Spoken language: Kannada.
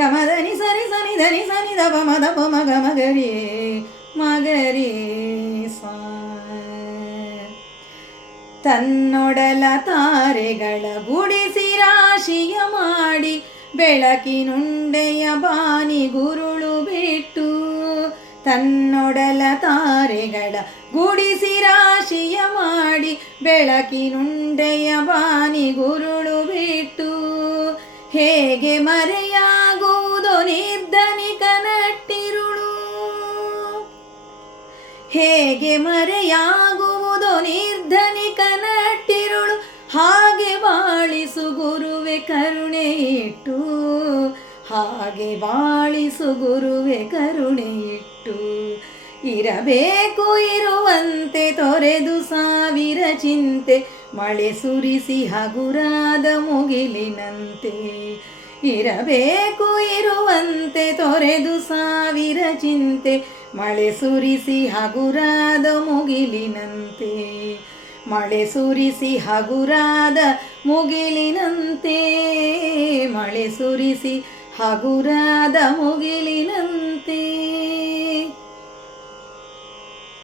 ಗಮದನಿ ಸರಿ ಸನಿ ಧನಿ ಸನಿ ದಪ ಮದ ಪ ಮಗ ಮಗರಿ ಮಗರಿ ಸಾ. ತನ್ನೊಡಲ ತಾರೆಗಳ ಗುಡಿಸಿ ರಾಶಿಯ ಮಾಡಿ ಬೆಳಕಿನುಂಡೆಯ ಬಾನಿ ಗುರುಳು ಬಿಟ್ಟು. ತನ್ನೊಡಲ ತಾರೆಗಳ ಗುಡಿಸಿ ರಾಶಿಯ ಮಾಡಿ ಬೆಳಕಿನುಂಡೆಯ ಬಾನಿ ಗುರುಳು ಬಿಟ್ಟು. ಹೇಗೆ ಮರೆಯಾಗುವುದೋ ನಿರ್ಧನಿಕ ನಟ್ಟಿರುಳು, ಹೇಗೆ ಮರೆಯಾಗುವುದೋ ನಿರ್ಧನಿಕ ನಟ್ಟಿರುಳು. ಹಾಗೆ ಬಾಳಿಸು ಗುರುವೆ ಕರುಣೆ ಇಟ್ಟು, ಹಾಗೆ ಬಾಳಿಸು ಗುರುವೆ ಕರುಣೆ ಇಟ್ಟು. ಇರಬೇಕು ಇರುವಂತೆ ತೊರೆದು ಸಾವಿರ ಚಿಂತೆ, ಮಳೆ ಸುರಿಸಿ ಹಗುರಾದ ಮುಗಿಲಿನಂತೆ. ಇರಬೇಕು ಇರುವಂತೆ ತೊರೆದು ಸಾವಿರ ಚಿಂತೆ, ಮಳೆ ಸುರಿಸಿ ಹಗುರಾದ ಮುಗಿಲಿನಂತೆ. ಮಳೆ ಸುರಿಸಿ ಹಗುರಾದ ಮುಗಿಲಿನಂತೆ, ಮಳೆ ಸುರಿಸಿ ಹಗುರಾದ ಮುಗಿಲಿನಂತೆ.